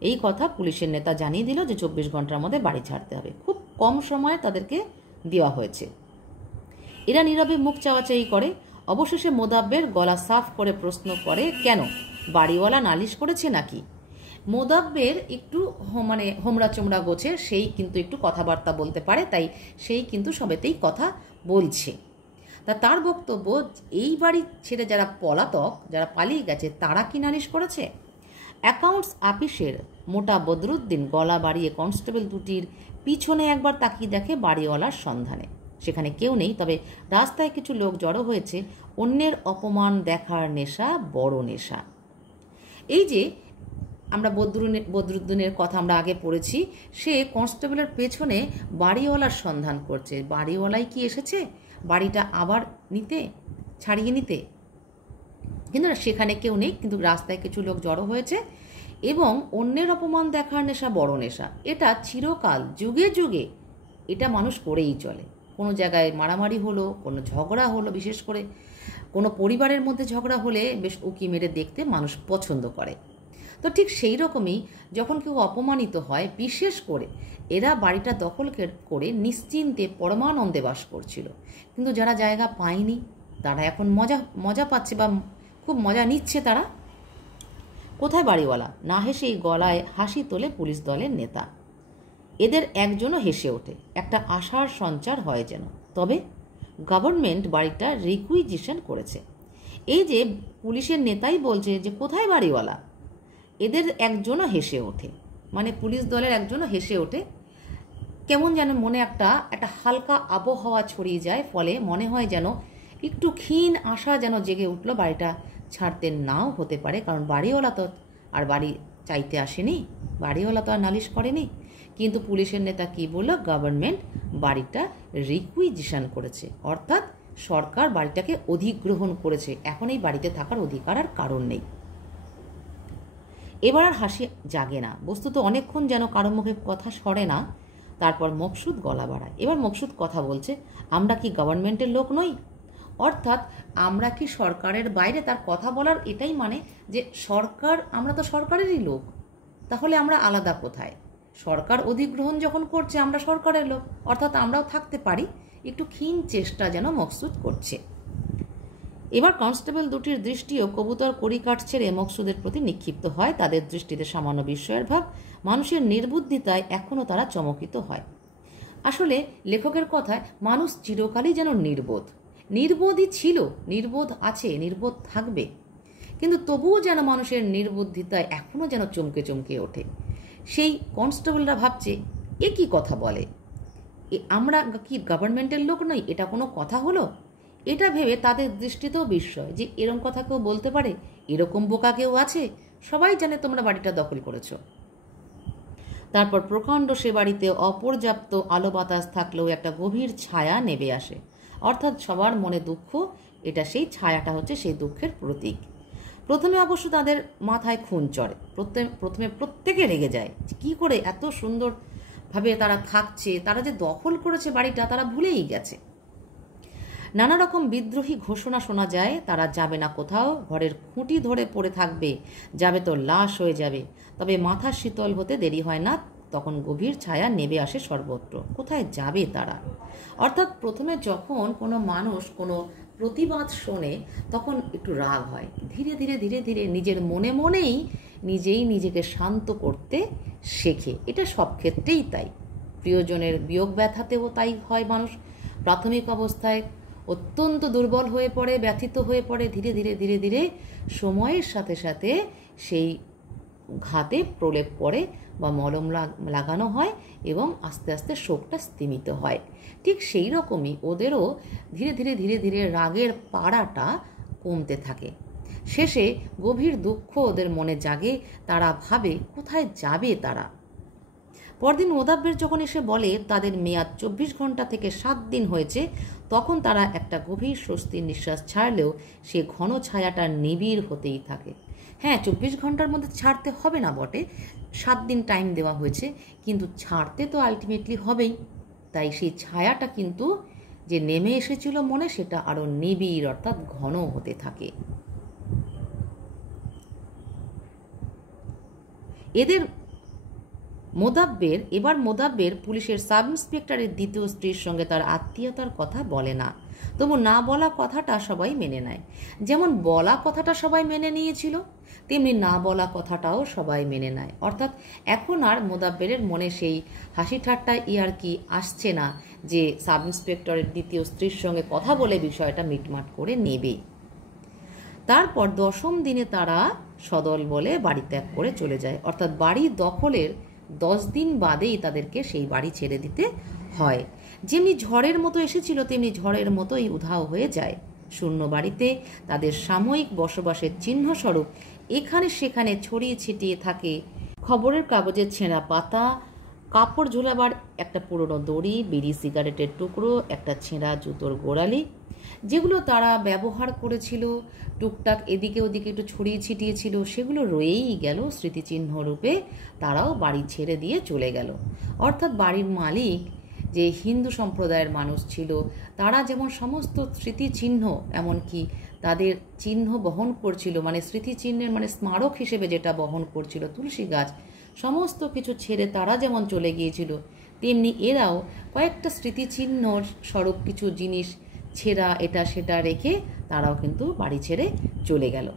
এই কথা পুলিশের নেতা জানিয়ে দিল যে 24 ঘন্টার মধ্যে বাড়ি ছাড়তে হবে। খুব কম সময়ে তাদেরকে দেওয়া হয়েছে। এরা নীরবে মুখ চাওয়াচাই করে। অবশেষে মোদাব্বের গলা সাফ করে প্রশ্ন করে, কেন, বাড়িওয়ালা নালিশ করেছে নাকি? মোদাব্বের একটু হোমরা চোমরা গোছের, সেই কিন্তু একটু কথাবার্তা বলতে পারে, তাই সেই কিন্তু সবেতেই কথা বলছে। তার বক্তব্য, এই বাড়ি ছেড়ে যারা পলাতক, যারা পালিয়ে গেছে, তারা কি নালিশ করেছে? অ্যাকাউন্টস আপিসের মোটা বদরুদ্দিন গলা বাড়িয়ে কনস্টেবল দুটির পিছনে একবার তাকিয়ে দেখে বাড়িওয়ালার সন্ধানে। সেখানে কেউ নেই, তবে রাস্তায় কিছু লোক জড়ো হয়েছে। অন্যের অপমান দেখার নেশা বড় নেশা। এই যে আমরা বদরুদ্দিনের কথা আমরা আগে পড়েছি, সে কনস্টেবলের পেছনে বাড়িওয়ালার সন্ধান করছে। বাড়িওয়ালাই কি এসেছে বাড়িটা আবার ছাড়িয়ে নিতে? কিন্তু সেখানে কেউ নেই, কিন্তু রাস্তায় কিছু লোক জড়ো হয়েছে। এবং অন্যের অপমান দেখার নেশা বড় নেশা, এটা চিরকাল যুগে যুগে এটা মানুষ করেই চলে। কোনো জায়গায় মারামারি হলো, কোনো ঝগড়া হলো, বিশেষ করে কোনো পরিবারের মধ্যে ঝগড়া হলে বেশ উকি মেরে দেখতে মানুষ পছন্দ করে। তো ঠিক সেই রকমই যখন কেউ অপমানিত হয়, বিশেষ করে এরা বাড়িটা দখল করে নিশ্চিন্তে পরমানন্দে বাস করছিল। কিন্তু যারা জায়গা পায়নি, তারা এখন মজা পাচ্ছে বা খুব মজা নিচ্ছে তারা। কোথায় বাড়িওয়ালা? না হেসেই গলায় হাসি তোলে পুলিশ দলের নেতা। এদের একজনও হেসে ওঠে, একটা আশার সঞ্চার হয় যেন। তবে গভর্নমেন্ট বাড়িটা রিকুইজিশন করেছে। এই যে পুলিশের নেতাই বলছে যে কোথায় বাড়িওয়ালা, এদের একজনও হেসে ওঠে, মানে পুলিশ দলের একজনও হেসে ওঠে। কেমন যেন মনে একটা হালকা আবহাওয়া ছড়িয়ে যায়, ফলে মনে হয় যেন একটু ক্ষীণ আশা যেন জেগে উঠল, বাড়িটা ছাড়তে নাও হতে পারে। কারণ বাড়িওয়ালা তো আর বাড়ি চাইতে আসেনি, বাড়িওয়ালা তো আর নালিশ করেনি। কিন্তু পুলিশের নেতা কি বলল? গভর্নমেন্ট বাড়িটা রিকুইজিশন করেছে, অর্থাৎ সরকার বাড়িটাকে অধিগ্রহণ করেছে, এখন এই বাড়িতে থাকার অধিকার আর কারণ নেই। এবার আর হাসি জাগে না। বস্তুত অনেকক্ষণ যেন কারো মুখে কথা সরে না। তারপর মকসুদ গলা বাড়ায়। এবার মকসুদ কথা বলছে, আমরা কি গভর্নমেন্টের লোক নই? অর্থাৎ আমরা কি সরকারের বাইরে? তার কথা বলার এটাই মানে যে সরকার, আমরা তো সরকারেরই লোক, তাহলে আমরা আলাদা কোথায়? সরকার অধিগ্রহণ যখন করছে আমরা সরকারের লোক, অর্থাৎ আমরাও থাকতে পারি। একটু ক্ষীণ চেষ্টা যেন মকসুদ করছে। এবার কনস্টেবল দুটির দৃষ্টিও কবুতর কড়িকাঠ ছেড়ে মকসুদের প্রতি নিক্ষিপ্ত হয়। তাদের দৃষ্টিতে সামান্য বিস্ময়ের ভাব। মানুষের নির্বুদ্ধিতায় এখনও তারা চমকিত হয়। আসলে লেখকের কথায় মানুষ চিরকালই যেন নির্বোধ, নির্বোধই ছিল, নির্বোধ আছে, নির্বোধ থাকবে। কিন্তু তবুও যেন মানুষের নির্বুদ্ধিতায় এখনও যেন চমকে চমকে ওঠে। সেই কনস্টেবলরা ভাবছে, এ কি কথা বলে, আমরা কি গভর্নমেন্টের লোক নই? এটা কোনো কথা হলো? এটা ভেবে তাদের দৃষ্টিতেও বিস্ময় যে এরকম কথা কেউ বলতে পারে, এরকম বোকা কেউ আছে? সবাই জানে তোমরা বাড়িটা দখল করেছ। তারপর প্রকাণ্ড সে বাড়িতে অপর্যাপ্ত আলো বাতাস থাকলেও একটা গভীর ছায়া নেমে আসে। অর্থাৎ সবার মনে দুঃখ, এটা সেই ছায়াটা হচ্ছে সেই দুঃখের প্রতীক। প্রথমে অবশ্য তাদের মাথায় খুন চড়ে, প্রথমে প্রত্যেকে রেগে যায়, কি করে এত সুন্দরভাবে তারা থাকছে, তারা যে দখল করেছে বাড়িটা তারা ভুলেই গেছে। নানা রকম বিদ্রোহী ঘোষণা শোনা যায়, তারা যাবে না কোথাও, ঘরের খুঁটি ধরে পড়ে থাকবে, যাবে তো লাশ হয়ে যাবে। তবে মাথা শীতল হতে দেরি হয় না, তখন গভীর ছায়া নেমে আসে সর্বত্র। কোথায় যাবে তারা? অর্থাৎ প্রথমে যখন কোনো মানুষ কোনো প্রতিবাদ শোনে তখন একটু রাগ হয়, ধীরে ধীরে ধীরে ধীরে নিজের মনে মনেই নিজেই নিজেকে শান্ত করতে শেখে। এটা সব ক্ষেত্রেই তাই, প্রিয়জনের বিয়োগ ব্যথাতেও তাই হয়। মানুষ প্রাথমিক অবস্থায় অত্যন্ত দুর্বল হয়ে পড়ে, ব্যথিত হয়ে পড়ে, ধীরে ধীরে ধীরে ধীরে সময়ের সাথে সাথে সেই ঘাতে প্রলেপ পড়ে বা মলম লাগানো হয় এবং আস্তে আস্তে শোকটা স্তিমিত হয়। ঠিক সেই রকমই ওদেরও ধীরে ধীরে ধীরে ধীরে রাগের পাড়াটা কমতে থাকে। শেষে গভীর দুঃখ ওদের মনে জাগে, তারা ভাবে কোথায় যাবে তারা। পরদিন মোদাব্বের যখন এসে বলে তাদের মেয়াদ 24 ঘন্টা থেকে 7 দিন হয়েছে, তখন তারা একটা গভীর স্বস্তির নিঃশ্বাস ছাড়লেও সে ঘন ছায়াটা নিবিড় হতেই থাকে। হ্যাঁ, 24 ঘন্টার মধ্যে ছাড়তে হবে না বটে, 7 দিন টাইম দেওয়া হয়েছে, কিন্তু ছাড়তে তো আলটিমেটলি হবেই। তাই সেই ছায়াটা কিন্তু যে নেমে এসেছিল মনে, সেটা আরও নিবিড় অর্থাৎ ঘন হতে থাকে। মোদাব্বের পুলিশের সাব ইন্সপেক্টরের দ্বিতীয় স্ত্রীর সঙ্গে তার আত্মীয়তার কথা বলে না, তবু না বলা কথাটা সবাই মেনে নেয়। যেমন বলা কথাটা সবাই মেনে নিয়েছিল, তেমনি না বলা কথাটাও সবাই মেনে নেয়। অর্থাৎ এখন আর মোদাব্বেরের মনে সেই হাসি ঠাট্টা ইয়ার্কি আসছে না যে সাব ইন্সপেক্টরের দ্বিতীয় স্ত্রীর সঙ্গে কথা বলে বিষয়টা মিটমাট করে নেবে। তারপর 10ম দিনে তারা সদল বলে বাড়ি ত্যাগ করে চলে যায়। অর্থাৎ বাড়ি দখলের 10 দিন বাদেই তাদেরকে সেই বাড়ি ছেড়ে দিতে হয়। যেমনি ঝড়ের মতো এসেছিল তেমনি ঝড়ের মতোই উধাও হয়ে যায়। শূন্য বাড়িতে তাদের সাময়িক বসবাসের চিহ্নস্বরূপ এখানে সেখানে ছড়িয়ে ছিটিয়ে থাকে খবরের কাগজের ছেঁড়া পাতা, কাপড় ঝোলাবার একটা পুরনো দড়ি, বিড়ি সিগারেটের টুকরো, একটা ছেঁড়া জুতোর গোড়ালি, যেগুলো তারা ব্যবহার করেছিল, টুকটাক এদিকে ওদিকে একটু ছড়িয়ে ছিটিয়েছিল, সেগুলো রয়েই গেল স্মৃতিচিহ্ন রূপে। তারাও বাড়ি ছেড়ে দিয়ে চলে গেল। অর্থাৎ বাড়ির মালিক যে হিন্দু সম্প্রদায়ের মানুষ ছিল, তারা যেমন সমস্ত স্মৃতিচিহ্ন, এমনকি তাদের চিহ্ন বহন করছিল, মানে স্মৃতিচিহ্নের মানে স্মারক হিসেবে যেটা বহন করছিল তুলসী গাছ, সমস্ত কিছু ছেড়ে তারা যেমন চলে গিয়েছিল, তেমনি এরাও কয়েকটা স্মৃতিচিহ্ন স্বরূপ কিছু জিনিস ছেঁড়া এটা সেটা রেখে তারাও কিন্তু বাড়ি ছেড়ে চলে গেল।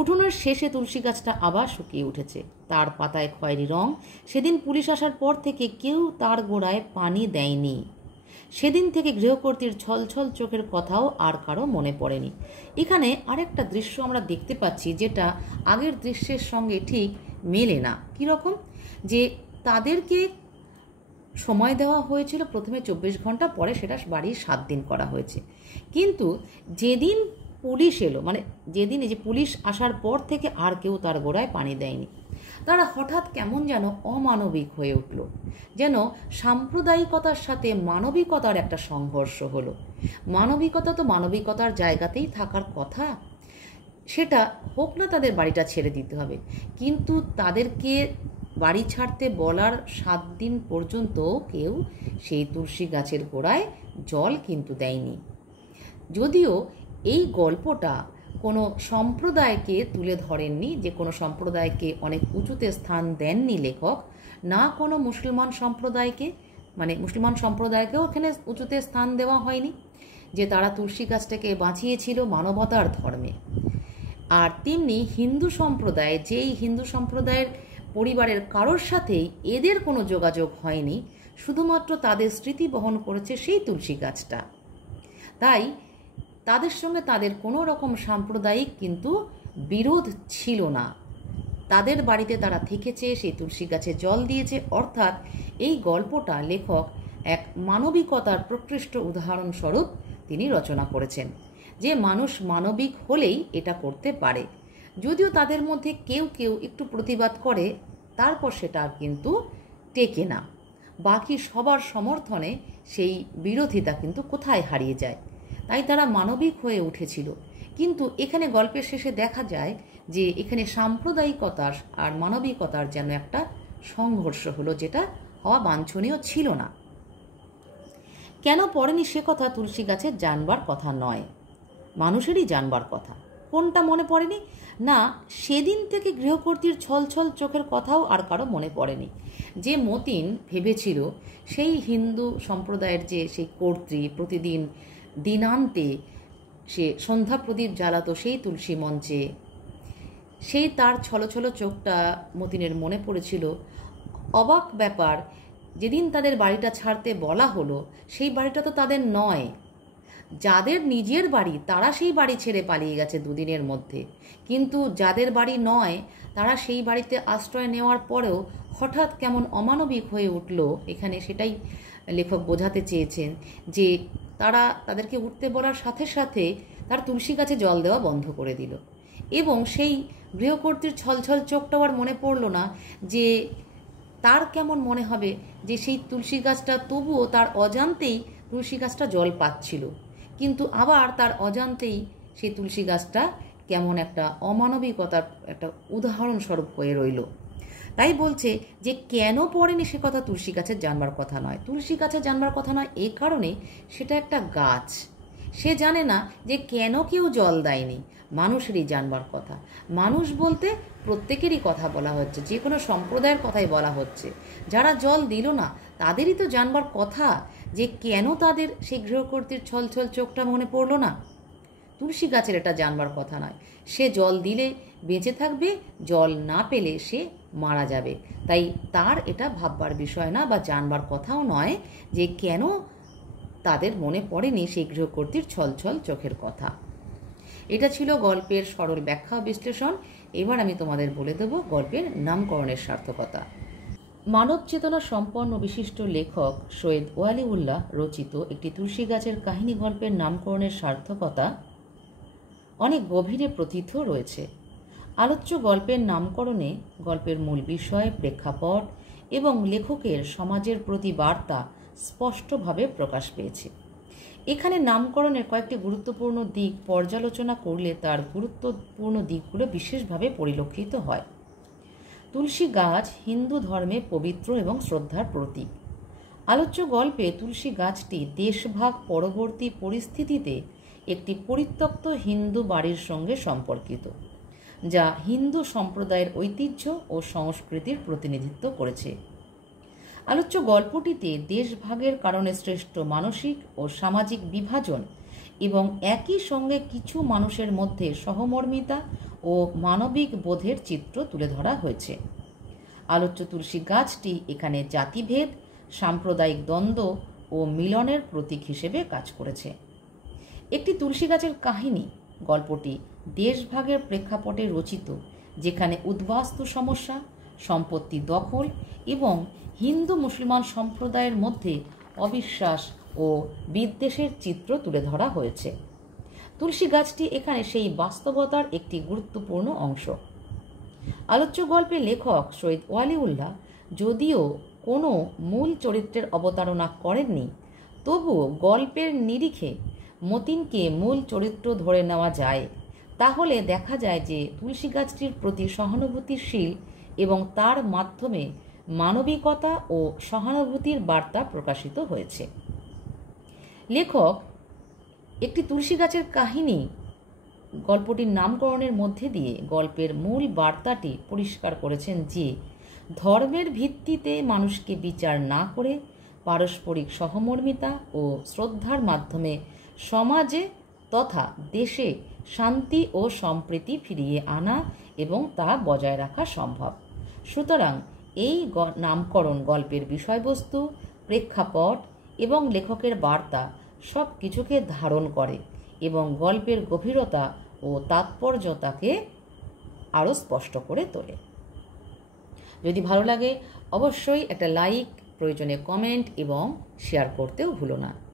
উঠোনের শেষে তুলসী গাছটা আবার শুকিয়ে উঠেছে, তার পাতায় খয়েরি রং। সেদিন পুলিশ আসার পর থেকে কেউ তার গোড়ায় পানি দেয়নি। সেদিন থেকে গৃহকর্ত্রীর ছলছল চোখের কথাও আর কারো মনে পড়েনি। এখানে আরেকটা দৃশ্য আমরা দেখতে পাচ্ছি যেটা আগের দৃশ্যের সঙ্গে ঠিক মেলে না। কীরকম? যে তাদেরকে সময় দেওয়া হয়েছিল প্রথমে 24 ঘন্টা, পরে সেটা বাড়ির 7 দিন করা হয়েছে। কিন্তু যেদিন পুলিশ এলো, মানে যেদিন এই যে পুলিশ আসার পর থেকে আর কেউ তার গোড়ায় পানি দেয়নি। তারা হঠাৎ কেমন যেন অমানবিক হয়ে উঠল, যেন সাম্প্রদায়িকতার সাথে মানবিকতার একটা সংঘর্ষ হলো। মানবিকতা তো মানবিকতার জায়গাতেই থাকার কথা, সেটা হোক না তাদের বাড়িটা ছেড়ে দিতে হবে, কিন্তু তাদেরকে বাড়ি ছাড়তে বলার 7 দিন পর্যন্ত কেউ সেই তুলসী গাছের গোড়ায় জল কিন্তু দেয়নি। যদিও এই গল্পটা কোনো সম্প্রদায়কে তুলে ধরেননি, যে কোনো সম্প্রদায়কে অনেক উঁচুতে স্থান দেননি লেখক, না কোনো মুসলমান সম্প্রদায়কে, মানে মুসলমান সম্প্রদায়কেও এখানে উঁচুতে স্থান দেওয়া হয়নি, যে তারা তুলসী গাছটাকে বাঁচিয়েছিল মানবতার ধর্মে। আর তেমনি হিন্দু সম্প্রদায়, যেই হিন্দু সম্প্রদায়ের পরিবারের কারোর সাথেই এদের কোনো যোগাযোগ হয়নি, শুধুমাত্র তাদের স্মৃতি বহন করেছে সেই তুলসী গাছটা। তাই তাদের সঙ্গে তাদের কোনো রকম সাম্প্রদায়িক কিন্তু বিরোধ ছিল না। তাদের বাড়িতে তারা থেকেছে, সেই তুলসী গাছে জল দিয়েছে। অর্থাৎ এই গল্পটা লেখক এক মানবিকতার প্রকৃষ্ট উদাহরণস্বরূপ তিনি রচনা করেছেন, যে মানুষ মানবিক হলেই এটা করতে পারে। যদিও তাদের মধ্যে কেউ কেউ একটু প্রতিবাদ করে, তারপর সেটা কিন্তু টেকে না। বাকি সবার সমর্থনে সেই বিরোধিতা কিন্তু কোথায় হারিয়ে যায়। তাই তারা মানবিক হয়ে উঠেছিল। কিন্তু এখানে গল্পের শেষে দেখা যায় যে এখানে সাম্প্রদায়িকতার আর মানবিকতার যেন একটা সংঘর্ষ হলো, যেটা হওয়া বাঞ্ছনীয় ছিল না। কেন পড়েনি সে কথা তুলসী গাছের জানবার কথা নয়, মানুষেরই জানবার কথা। কোনটা মনে পড়েনি? না, সেদিন থেকে গৃহকর্ত্রীর ছলছল চোখের কথাও আর কারো মনে পড়েনি। যে মতিন ভেবেছিল সেই হিন্দু সম্প্রদায়ের যে সেই কর্ত্রী প্রতিদিন দিনান্তে সে সন্ধ্যা প্রদীপ জ্বালাতো সেই তুলসী মঞ্চে, সেই তার ছলছল চোখটা মতিনের মনে পড়েছিল। অবাক ব্যাপার, যেদিন তাদের বাড়িটা ছাড়তে বলা হলো, সেই বাড়িটা তো তাদের নয়। যাদের নিজের বাড়ি তারা সেই বাড়ি ছেড়ে পালিয়ে গেছে 2 দিনের মধ্যে, কিন্তু যাদের বাড়ি নয় তারা সেই বাড়িতে আশ্রয় নেওয়ার পরেও হঠাৎ কেমন অমানবিক হয়ে উঠল। এখানে সেটাই লেখক বোঝাতে চেয়েছেন, যে তারা তাদেরকে উঠতে বলার সাথে সাথে তার তুলসী গাছে জল দেওয়া বন্ধ করে দিল। এবং সেই গৃহকর্ত্রীর ছলছল চোখটাও আর মনে পড়ল না, যে তার কেমন মনে হবে যে সেই তুলসী গাছটা তবুও তার অজান্তেই তুলসী গাছটা জল পাচ্ছিল, কিন্তু আবার তার অজান্তেই সেই তুলসী গাছটা কেমন একটা অমানবিকতার একটা উদাহরণস্বরূপ হয়ে রইল। তাই বলছে যে কেন পড়েনি সে কথা তুলসী গাছের জানবার কথা নয়। তুলসী গাছের জানবার কথা নয় এই কারণে, সেটা একটা গাছ। সে জানে না যে কেন কেউ জল দেয়নি, মানুষেরই জানবার কথা। মানুষ বলতে প্রত্যেকেরই কথা বলা হচ্ছে, যে কোনো সম্প্রদায়ের কথাই বলা হচ্ছে। যারা জল দিল না তাদেরই তো জানবার কথা, যে কেন তাদের সেই গৃহকর্ত্রীর ছলছল চোখটা মনে পড়ল না। তুলসী গাছের এটা জানবার কথা নয়। সে জল দিলে বেঁচে থাকবে, জল না পেলে সে মারা যাবে। তাই তার এটা ভাববার বিষয় না বা জানবার কথাও নয় যে কেন তাদের মনে পড়েনি সেই গৃহকর্ত্রীর ছলছল চোখের কথা। এটা ছিল গল্পের সরল ব্যাখ্যা ও বিশ্লেষণ। এবার আমি তোমাদের বলে দেব গল্পের নামকরণের সার্থকতা। মানব চেতনা সম্পন্ন বিশিষ্ট লেখক সৈয়দ ওয়ালিউল্লাহ রচিত একটি তুলসী গাছের কাহিনী গল্পের নামকরণের সার্থকতা অনেক গভীরে প্রথিত রয়েছে। আলোচ্য গল্পের নামকরণে গল্পের মূল বিষয়, প্রেক্ষাপট এবং লেখকের সমাজের প্রতি বার্তা স্পষ্টভাবে প্রকাশ পেয়েছে। এখানে নামকরণের কয়েকটি গুরুত্বপূর্ণ দিক পর্যালোচনা করলে তার গুরুত্বপূর্ণ দিকগুলো বিশেষভাবে পরিলক্ষিত হয়। তুলসী গাছ হিন্দু ধর্মে পবিত্র এবং শ্রদ্ধার প্রতীক। আলোচ্য গল্পে তুলসী গাছটি দেশভাগ পরবর্তী পরিস্থিতিতে একটি পরিত্যক্ত হিন্দু বাড়ির সঙ্গে সম্পর্কিত, যা হিন্দু সম্প্রদায়ের ঐতিহ্য ও সংস্কৃতির প্রতিনিধিত্ব করেছে। আলোচ্য গল্পটিতে দেশভাগের কারণে সৃষ্ট মানসিক ও সামাজিক বিভাজন এবং একই সঙ্গে কিছু মানুষের মধ্যে সহমর্মিতা ও মানবিক বোধের চিত্র তুলে ধরা হয়েছে। আলোচ্য তুলসী গাছটি এখানে জাতিভেদ, সাম্প্রদায়িক দ্বন্দ্ব ও মিলনের প্রতীক হিসেবে কাজ করেছে। একটি তুলসী গাছের কাহিনী গল্পটি দেশভাগের প্রেক্ষাপটে রচিত, যেখানে উদ্বাস্তু সমস্যা, সম্পত্তি দখল এবং হিন্দু মুসলমান সম্প্রদায়ের মধ্যে অবিশ্বাস ও বিদ্বেষের চিত্র তুলে ধরা হয়েছে। তুলসী গাছটি এখানে সেই বাস্তবতার একটি গুরুত্বপূর্ণ অংশ। আলোচ্য গল্পের লেখক সৈয়দ ওয়ালিউল্লাহ যদিও কোনো মূল চরিত্রের অবতারণা করেননি, তবুও গল্পের নিরিখে মতিনকে মূল চরিত্র ধরে নেওয়া যায়। তাহলে দেখা যায় যে তুলসী গাছটির প্রতি সহানুভূতিশীল এবং তার মাধ্যমে মানবিকতা ও সহানুভূতির বার্তা প্রকাশিত হয়েছে। লেখক একটি তুলসী গাছের কাহিনী গল্পটির নামকরণের মধ্যে দিয়ে গল্পের মূল বার্তাটি পরিষ্কার করেছেন যে ধর্মের ভিত্তিতে মানুষকে বিচার না করে পারস্পরিক সহমর্মিতা ও শ্রদ্ধার মাধ্যমে সমাজে তথা দেশে শান্তি ও সম্প্রীতি ফিরিয়ে আনা এবং তা বজায় রাখা সম্ভব। সুতরাং এই নামকরণ গল্পের বিষয়বস্তু, প্রেক্ষাপট এবং লেখকের বার্তা সব কিছুকে ধারণ করে এবং গল্পের গভীরতা ও তাৎপর্যতাকে আরও স্পষ্ট করে তোলে। যদি ভালো লাগে অবশ্যই একটা লাইক, প্রয়োজনে কমেন্ট এবং শেয়ার করতেও ভুলো না।